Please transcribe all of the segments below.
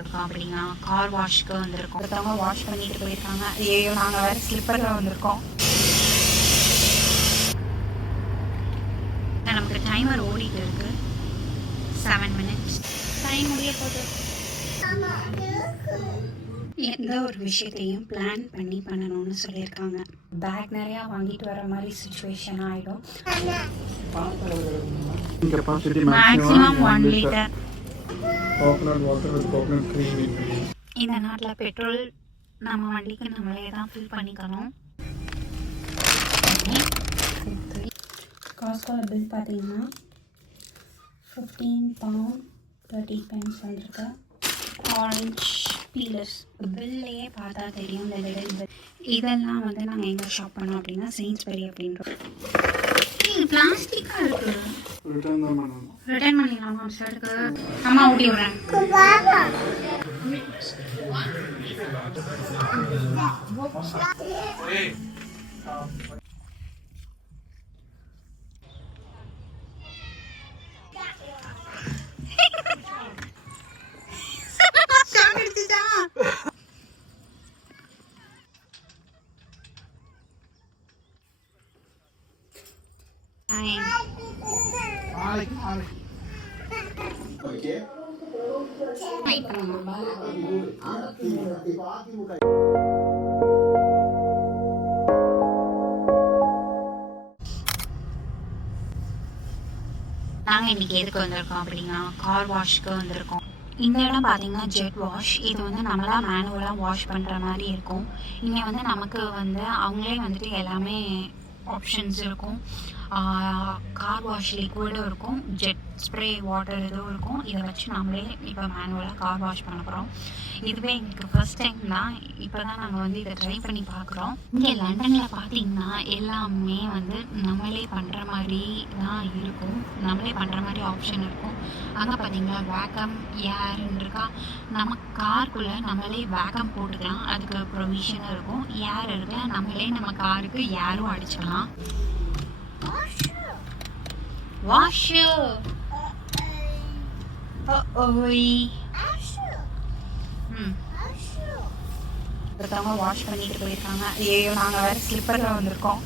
அப்படின்னா கார் வாஷ்க்கு வந்திருக்கோம். ஒருத்தவங்க வாஷ் பண்ணிட்டு போயிருக்காங்க. ஐயோ, நாங்கள் வேறு ஸ்லிப்பரில் வந்திருக்கோம். நமக்கு டைமர் ஓடிட்டு இருக்கு. 7 minutes டைம் முடிய போகுது. எந்த ஒரு விஷயத்தையும் பிளான் பண்ணி பண்ணணும்னு சொல்லியிருக்காங்க. பேக் நிறையா வாங்கிட்டு வர மாதிரி சுச்சுவேஷன் ஆகிடும். Maximum 1 litre. இந்த நாட்டில் பெட்ரோல் நம்ம வண்டிக்கு நம்மளே தான் ஃபில் பண்ணிக்கணும். காஸ்டோட பில் பார்த்தீங்கன்னா 15 pound 30 pence வந்திருக்கு. ஆரஞ்ச் பீலர்ஸ் பில்லையே பார்த்தா தெரியும். இந்த லிட்டில் பில் இதெல்லாம் வந்து நாங்கள் எங்கே ஷாப் பண்ணோம் அப்படின்னா செயின்ஸ்பரி அப்படின்றோம். பிளாஸ்டிக்காக இருக்குது. ரிட்டர்ன் பண்ணிடலாமா சாருக்கு? அம்மா ஊட்டி விட்றேன். நாங்கள் இன்னைக்கு எதுக்கு வந்திருக்கோம் அப்படின்னா கார் வாஷ்க்கு வந்திருக்கோம். இந்த இடம் பார்த்தீங்கன்னா ஜெட் வாஷ். இது வந்து நம்மளாம் மேனுவலாக வாஷ் பண்ணுற மாதிரி இருக்கும். இங்கே வந்து நமக்கு வந்து அவங்களே வந்துட்டு எல்லாமே ஆப்ஷன்ஸ் இருக்கும். கார் வாஷ் லிக்விடும் இருக்கும், ஜெட் ஸ்ப்ரே வாட்டர் இதுவும் இருக்கும். இதை வச்சு நம்மளே இப்போ மேனுவலாக கார் வாஷ் பண்ண போகிறோம். இதுவே எங்களுக்கு ஃபர்ஸ்ட் டைம் தான். இப்போ தான் நாங்கள் வந்து இதை ட்ரை பண்ணி பார்க்குறோம். இங்கே லண்டனில் பார்த்தீங்கன்னா எல்லாமே வந்து நம்மளே பண்ணுற மாதிரி தான் இருக்கும். நம்மளே பண்ணுற மாதிரி ஆப்ஷன் இருக்கும். அங்கே பார்த்தீங்கன்னா வேக்கம் ஏர்ன்னு இருக்கா. நம்ம காருக்குள்ளே நம்மளே வேக்கம் போட்டுக்கலாம். அதுக்கு ப்ரொவிஷன் இருக்கும். ஏர் இருக்குல்ல, நம்மளே நம்ம காருக்கு ஏரும் அடிச்சுக்கலாம். வாஷு ஒருத்தவங்க வாஷ் பண்ணிட்டு போயிருக்காங்க. ஐயோ, நாங்கள் வேறு ஸ்லிப்பரில் வந்திருக்கோம்.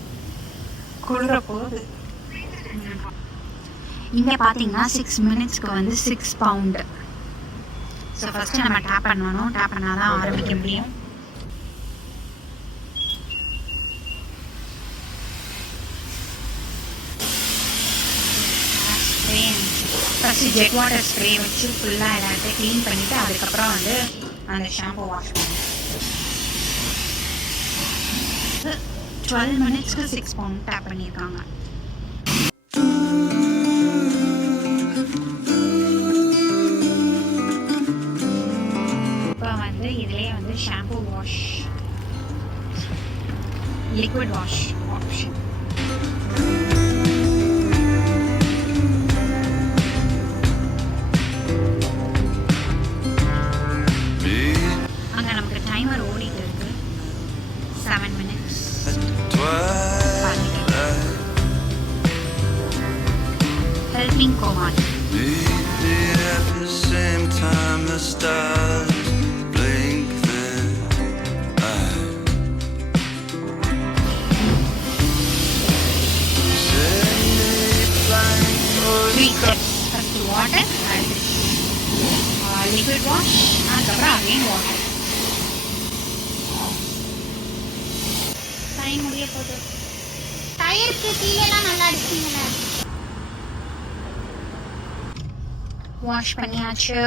குளிர போகுது. இங்கே பார்த்தீங்கன்னா 6 minutesக்கு வந்து 6 pound. ஸோ ஃபஸ்ட்டு நம்ம டேப் பண்ணணும். டேப் பண்ணால் தான் ஆரம்பிக்க முடியும். ஃபஸ்ட்டு ஜெட் வாட்டர் ஸ்ப்ரே வச்சு ஃபுல்லாக எல்லாத்தையும் க்ளீன் பண்ணிவிட்டு அதுக்கப்புறம் வந்து அந்த ஷாம்பு வாஷ் பண்ணுவோம். 12 minutesக்கு 6 pound டேப் பண்ணியிருக்காங்க. இப்போ வந்து இதுலேயே வந்து shampoo wash, liquid wash option. Timer ஓடிட்டு இருக்கு. 7 minutes. Helping command. At the same time the stars blink their eyes. Three steps. First water and liquid wash and again water. முடிய போகுது. டயருக்கு கீழெல்லாம் நல்லா அடிச்சிங்களா? வாஷ் பண்ணியாச்சு.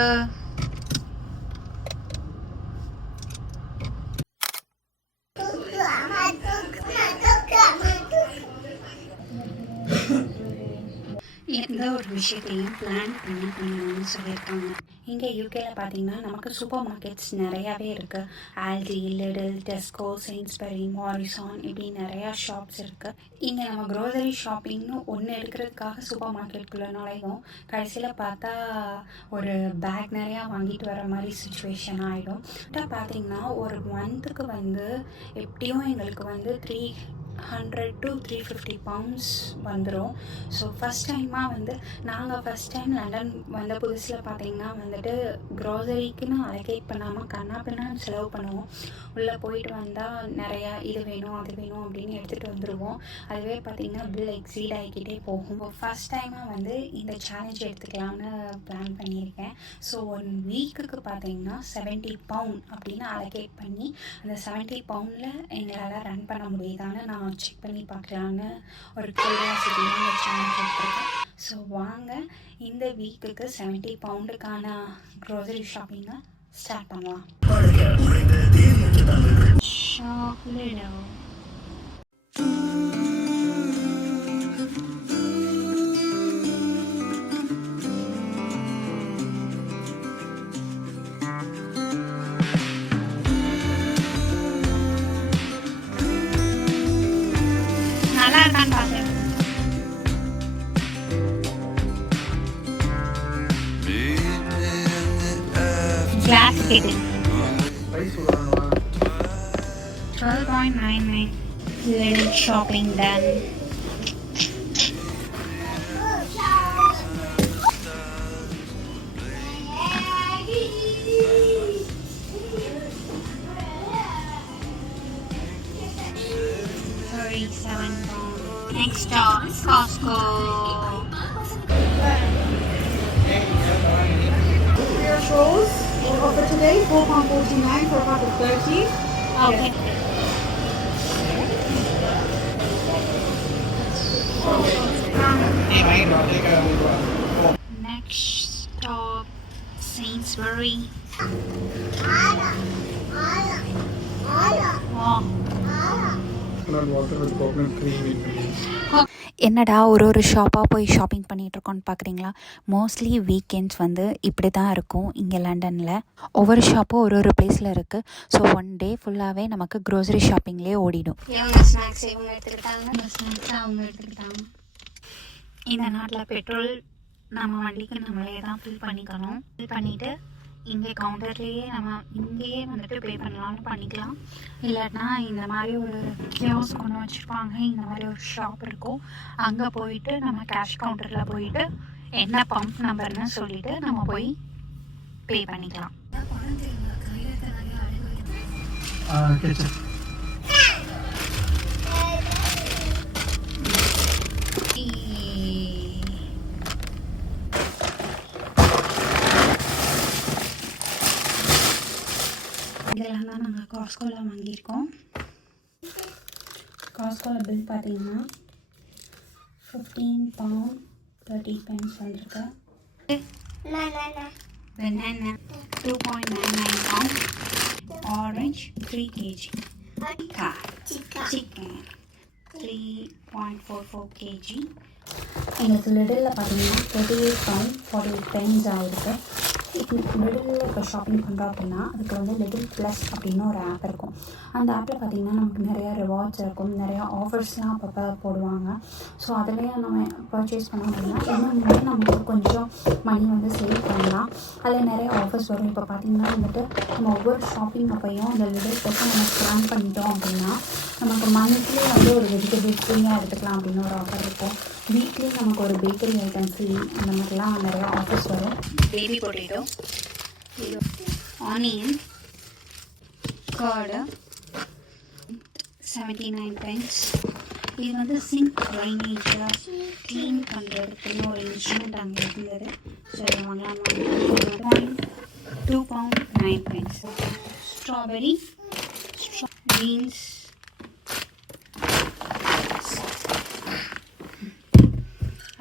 எந்த ஒரு விஷயத்தையும் பிளான் பண்ணி பண்ணணும்னு சொல்லியிருக்காங்க. இங்கே யூகேல பார்த்தீங்கன்னா நமக்கு சூப்பர் மார்க்கெட்ஸ் நிறையாவே இருக்குது. ஆல்டி, லிடில், டெஸ்கோ, செயின்ஸ்பரி, மாரிசான் இப்படி நிறையா ஷாப்ஸ் இருக்குது. இங்கே நம்ம க்ரோசரி ஷாப்பிங்னு ஒன்று எடுக்கிறதுக்காக சூப்பர் மார்க்கெட்டுக்குள்ளே நுழைவோம். கடைசியில் பார்த்தா ஒரு பேக் நிறையா வாங்கிட்டு வர மாதிரி சுச்சுவேஷன் ஆகிடும். பார்த்தீங்கன்னா ஒரு மந்த்துக்கு வந்து எப்படியும் எங்களுக்கு வந்து 100 to 350 pounds வந்துடும். ஸோ ஃபஸ்ட் நாங்கள் ஃபஸ்ட் டைம் லண்டன் வந்த புதுசில் பார்த்திங்கன்னா வந்துட்டு க்ராசரிக்குன்னு அலோகேட் பண்ணாமல் கண்ணாப்பின்னு செலவு பண்ணுவோம். உள்ளே போயிட்டு வந்தால் நிறையா இது வேணும் அது வேணும் அப்படின்னு எடுத்துகிட்டு வந்துடுவோம். அதுவே பார்த்திங்கன்னா பில் எக்ஸீட் ஆகிக்கிட்டே போகும். ஃபஸ்ட் டைமாக இந்த சேலஞ்ச் எடுத்துக்கலாம்னு பிளான் பண்ணியிருக்கேன். ஸோ 1 வீக்குக்கு பார்த்திங்கன்னா 70 பவுண்ட் அப்படின்னு அலோகேட் பண்ணி அந்த 70 பவுண்டில் எங்களால் ரன் பண்ண முடியுதான்னு நான் செக் பண்ணி பார்க்கலான்னு ஒரு க்யூரியாசிட்டியாக இந்த சேனல் எடுத்துருக்கேன். ஸோ வாங்க இந்த வீக்குக்கு 70 பவுண்டுக்கான க்ரோசரி ஷாப்பிங்கை ஸ்டார்ட் பண்ணலாம். நல்லா இருக்கான்னு பார்க்குறேன். கிளாஸ் கேட்டு 12.99. Little shopping done. Next stop is Costco. Brioche rolls on offer today, £4.49 for a pack of 30. Okay. Next stop, Sainsbury. Wow. Water with coconut cream. என்னடா ஒரு ஷாப்பாக போய் ஷாப்பிங் பண்ணிகிட்ருக்கோன்னு பார்க்குறீங்களா? மோஸ்ட்லி வீக்கெண்ட்ஸ் இப்படி தான் இருக்கும் இங்கே லண்டனில். ஒவ்வொரு ஷாப்பும் ஒரு பிளேஸில் இருக்குது. ஸோ 1 டே ஃபுல்லாகவே நமக்கு க்ரோசரி ஷாப்பிங்லேயே ஓடிடும். இவங்க எடுத்துக்கிட்டாங்க. இந்த நாட்டில் பெட்ரோல் நம்ம வண்டிக்கு நம்மளே தான் ஃபில் பண்ணிக்கணும். ஃபில் பண்ணிவிட்டு இங்கே கவுண்டர்லேயே நம்ம இங்கேயே பே பண்ணலாம்னு பண்ணிக்கலாம். இல்லைன்னா இந்த மாதிரி ஒரு கியோஸ் கொண்டு வச்சுருப்பாங்க. இந்த மாதிரி ஒரு ஷாப் இருக்கும். அங்கே போயிட்டு நம்ம கேஷ் கவுண்டரில் போயிட்டு என்ன பம்ப் நம்பர்னு சொல்லிவிட்டு நம்ம போய் பே பண்ணிக்கலாம். இதெல்லாம் தான் நாங்கள் காஸ்கோவில் வாங்கியிருக்கோம். காஸ்கோவில் பில் பார்த்தீங்கன்னா 15 pound 30 pence வந்திருக்கு. banana 2.99 pound, orange 3 kg, chicken 3.44 kg. எங்களுக்கு லிடில் பார்த்தீங்கன்னா 38 pound 48 pence ஆகிருக்கு. இப்போ லிடில் இப்போ ஷாப்பிங் பண்ணுறோம் அப்படின்னா அதுக்கு லிடில் ப்ளஸ் அப்படின்னு ஒரு ஆப் இருக்கும். அந்த ஆப்பில் பார்த்திங்கன்னா நமக்கு நிறையா ரிவார்ட்ஸ் இருக்கும், நிறையா ஆஃபர்ஸ்லாம் அப்பப்போ போடுவாங்க. ஸோ அதிலேயே நம்ம பர்ச்சேஸ் பண்ணோம் அப்படின்னா இன்னும் நமக்கு கொஞ்சம் மணி சேவ் பண்ணலாம். அதில் நிறைய ஆஃபர்ஸ் வரும். இப்போ பார்த்திங்கன்னா நம்ம ஒவ்வொரு ஷாப்பிங் அப்பையும் அந்த லிடில் ப்ளஸை நம்ம ஸ்கேன் பண்ணிட்டோம் அப்படின்னா நமக்கு மந்த்லி ஒரு வெஜிடபிள்ஸ் ஃப்ரீயாக எடுத்துக்கலாம் அப்படின்னு ஒரு ஆஃபர் இருக்கும். வீக்லி நமக்கு ஒரு பேக்கரி ஐட்டம் ஃப்ரீ, அந்த மாதிரிலாம் நிறையா ஆஃபர்ஸ் வரும். Baby potato, onion, curd 79 pence. இது சிங்க் ட்ரைனேஜில் க்ளீன் பண்ணுறதுக்குன்னு ஒரு இன்ஸ்ட்ருமெண்ட் அங்கே இருந்தது. ஸோ இதை வாங்கலாம். 2 pound 9 pence. Strawberry, beans,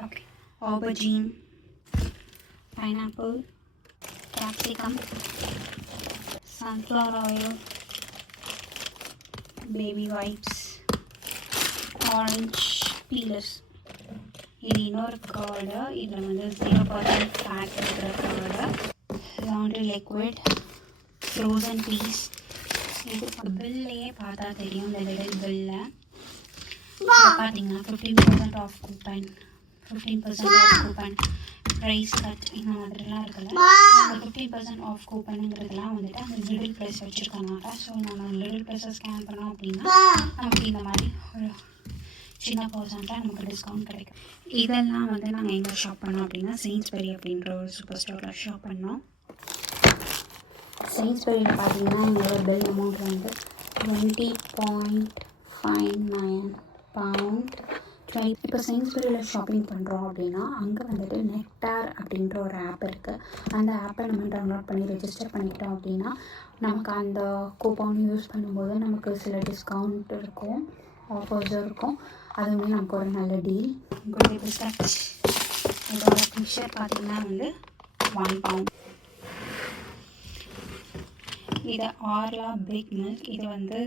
okay, aubergine, pineapple, capsicum, sunflower oil, baby wipes, orange peelers. இது இன்னொரு கர்டு. இதில் 0% ஃபேட் இருக்கிற curd. Laundry liquid, frozen peas. இது பில்லையே பார்த்தா தெரியும். இந்த லிட்டில் பில்லில் பார்த்தீங்கன்னா 15% off coupon, 15% off coupon, price cut இந்த மாதிரிலாம் இருக்குல்ல, அந்த 50% ஆஃப் கூப்பனுங்கிறதுலாம் வந்துட்டு அந்த லிட்டில் ப்ரைஸ் வச்சுருக்காங்க. ஸோ நம்ம லிட்டில் ப்ரைஸை ஸ்கேன் பண்ணோம் அப்படின்னா நமக்கு இந்த மாதிரி ஒரு சின்ன பர்சன்ட்டாக நமக்கு டிஸ்கவுண்ட் கிடைக்கும். இதெல்லாம் வந்து நாங்கள் எங்கே ஷாப் பண்ணோம் அப்படின்னா செயின்ஸ்பெரி அப்படின்ற ஒரு சூப்பர் ஸ்டோரில் ஷாப் பண்ணோம். செயின்ஸ்பெரியில் பார்த்தீங்கன்னா எங்களோட பில் அமௌண்ட் வந்து £20.59. இப்போ செயின்ஸ்பெரியில் ஷாப்பிங் பண்ணுறோம் அப்படின்னா அங்கே வந்துட்டு நெக்டார் அப்படின்ற ஒரு ஆப் இருக்குது. அந்த ஆப்பை நம்ம டவுன்லோட் பண்ணி ரெஜிஸ்டர் பண்ணிக்கிட்டோம் அப்படின்னா நமக்கு அந்த கூப்பன் யூஸ் பண்ணும்போது நமக்கு சில டிஸ்கவுண்ட் இருக்கும், ஆஃபர்ஸும் இருக்கும். அதுவுமே நமக்கு ஒரு நல்ல டீல். குட் பிஸ்கட் இதோட பிக்சர் பார்த்திங்கன்னா வந்து £1. இது ஆர்லா பிக் மில்க். இது வந்து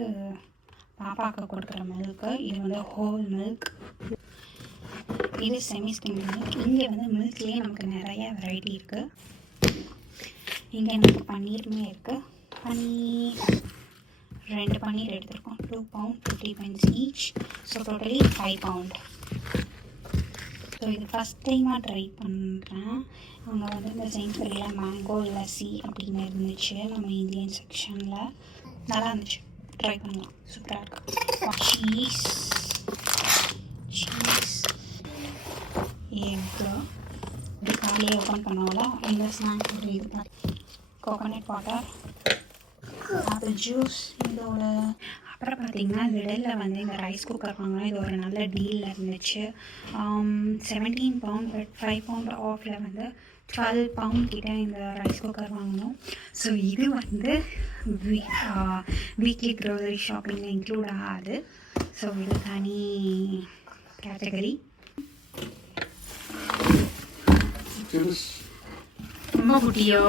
பாப்பாவுக்கு கொடுக்குற மில்க்கு. இது வந்து ஹோல் மில்க். இது செமி ஸ்கிம் மில்க். இங்கே வந்து மில்க்லேயே நமக்கு நிறைய வெரைட்டி இருக்குது. இங்கே நமக்கு பன்னீருமே இருக்குது. பன்னீர் 2 பன்னீர் எடுத்துருக்கோம். £2.50 ஈச். So totally £5. ஸோ இது ஃபஸ்ட் டைமாக ட்ரை பண்ணுறேன். அங்கே வந்து இந்த செயின்ஸ்பெரியில் மேங்கோ லஸ்ஸி அப்படின்னு இருந்துச்சு நம்ம இந்தியன் செக்ஷனில். நல்லா இருந்துச்சு, ட்ரை பண்ணலாம், சூப்பராக இருக்குது. சீஸ் எவ்வளோ இது காலையே ஓப்பன் பண்ணோம்ல இந்த ஸ்நாக்ஸ் ஒரு இது கோகோனட் வாட்டர், ஆப்பிள் ஜூஸ் இதோட. அப்புறம் பார்த்திங்கன்னா லிடலில் வந்து இந்த ரைஸ் குக்கர் வாங்கினா இது ஒரு நல்ல டீலில் இருந்துச்சு. £17 பட் £5 ஆஃபில் வந்து £12 கிட்ட இந்த ரைஸ் குக்கர் வாங்கினோம். ஸோ இது வந்து வீக்லி க்ரோசரி ஷாப்பிங்கில் இன்க்ளூட் ஆகாது. ஸோ இது தனி கேட்டகரி. ரொம்ப குட்டியோ?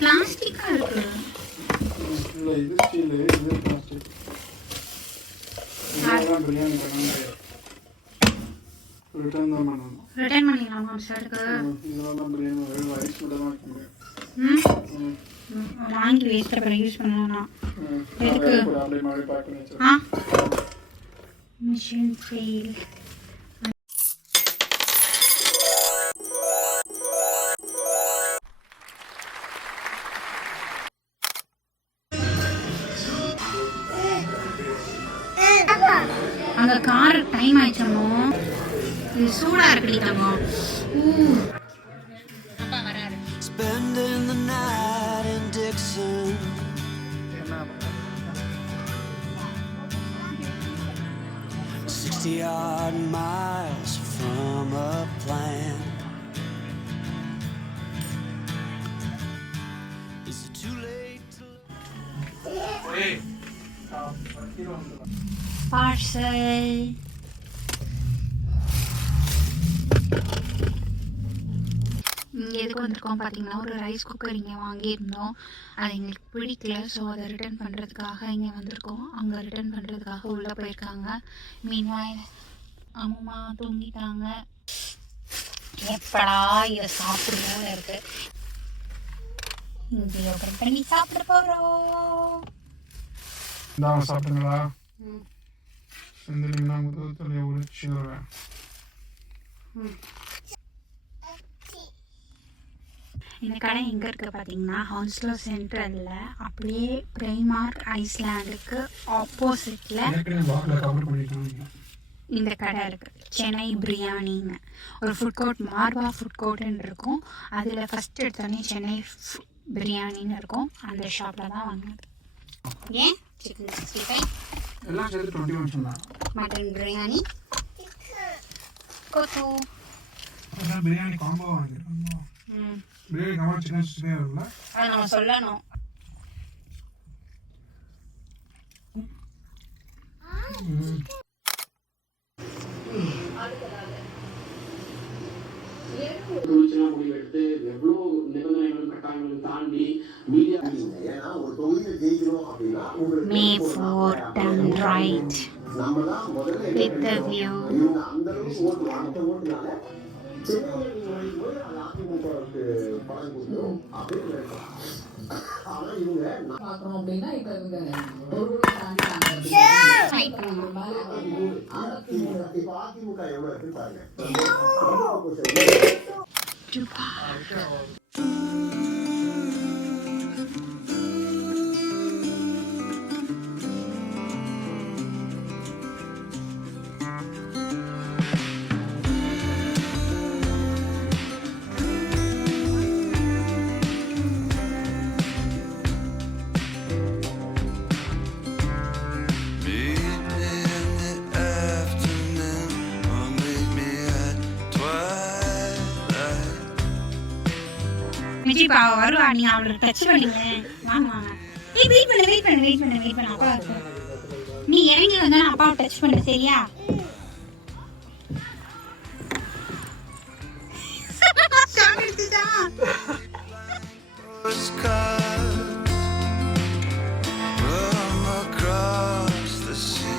பிளாஸ்டிக்காக இருக்கு. இது ஸ்டீல், இது பிளாஸ்டிக். ரிட்டர்ன் தான் பண்ணணும். ரிட்டர்ன் பண்ணிடலாமா ஷர்ட்டுக்கு? இதெல்லாம் பிரியாணி ரைஸ் மட்டும் தான் வைக்க முடியும். வாங்கி வேஸ்ட் அப்புறம் யூஸ் பண்ணலாம். எதுக்கு? அப்படியே மாதிரி பேக் பண்ணி வச்சிருக்கேன். Machine fail. அங்கே கார் டைம் ஆயிடுச்சமோ, இது சூடாக இருக்குடி தங்கம். அப்பா வராரு. Spending the night in Dixon. 60-odd miles from a plan. Is it too late to... parcel. இங்கே எதுக்கு வந்திருக்கோம் பார்த்தீங்கன்னா ஒரு ரைஸ் குக்கர் இங்கே வாங்கியிருந்தோம். அது எங்களுக்கு பிடிக்கல. ஸோ அதை ரிட்டர்ன் பண்ணுறதுக்காக இங்கே வந்திருக்கோம். அங்கே ரிட்டர்ன் பண்ணுறதுக்காக உள்ளே போயிருக்காங்க. மீன்வாயில் அம்மா தூங்கிட்டாங்க. எப்படா இதை சாப்பிடுவோம்னு இருக்கு. இங்கே ஓப்பன் பண்ணி சாப்பிட போகிறோம். இந்தாங்க சாப்பிடுங்களா? செந்திலிங்கன்னா முதல் உரிச்சு வருவேன். இந்த கடை எங்கே இருக்குது பார்த்தீங்கன்னா ஹான்ஸ்லோ சென்ட்ரலில் அப்படியே பிரைமார்க் ஐஸ்லாண்டுக்கு ஆப்போசிட்டில் இந்த கடை இருக்குது. சென்னை பிரியாணின்னு ஒரு ஃபுட் கோர்ட், மார்பா ஃபுட் கோர்ட்டுன்னு இருக்கும். அதில் ஃபஸ்ட் எடுத்தோடனே சென்னை பிரியாணின்னு இருக்கும். அந்த ஷாப்பில் தான் வாங்கினது. ஏன் சிக்கன் 65 எல்லாம் சேர்த்து 21 சொன்னாங்க. மட்டன் பிரியாணி கொத்து பிரியாணி காம்போ வாங்கிருக்காங்க. பிரியாணி காம்போ சிக்கன் 65 இருக்குல்ல, அதை நம்ம சொல்லணும். முடிவெடுத்து எவ்வளோ நிபந்தனைகளும் கட்டாயங்களும் தாண்டி மீடியா ஏன்னா ஒரு தொகுதியை ஜெயிக்கிறோம் அப்படின்னா May 4 turn right நம்ம தான் முதல்ல with the view. அந்த அளவுக்கு ஓட்டு அந்த ஓட்டுனால சென்னையில் நீங்க வைக்கும்போது அது அதிமுகவுக்கு பலன் கொடுக்கும் அப்படின்னு நினைக்கலாம். ஆனா இவங்க பாக்குறோம் அப்படின்னா இப்ப இவங்க பொருளை தாண்டி இப்ப அதிமுக எவ்வளவு இருக்கு பாருங்க. Meet me in the afternoon or meet me at twilight. Vijay பாவ வருவா, நீங்க அவளுக்கு டச் பண்ணுங்க. வாங்க வாங்க. ஏய் வெயிட் பண்ணு அப்பா இருக்கு. நீ இறங்கி வந்தா அப்பாவை டச் பண்ணு சரியா? ஷாட் எடுத்துட்டா. Postcards from across the sea,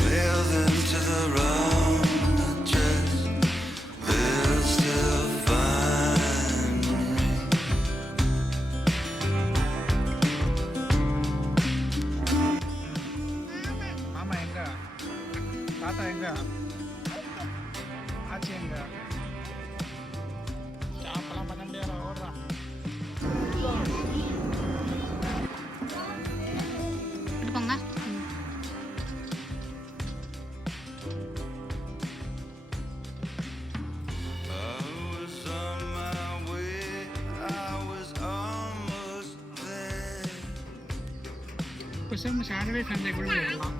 mailed them to the wrong address. They'll still find me. மாமா எங்க, தாத்தா எங்க, ஆச்சி எங்க? சாப்பெல்லாம் பண்ண முடியாது, ஓடுறான். போங்க. I was on my way, I was almost there. Saturday சண்டேக்குள்ள இருக்கலாம்.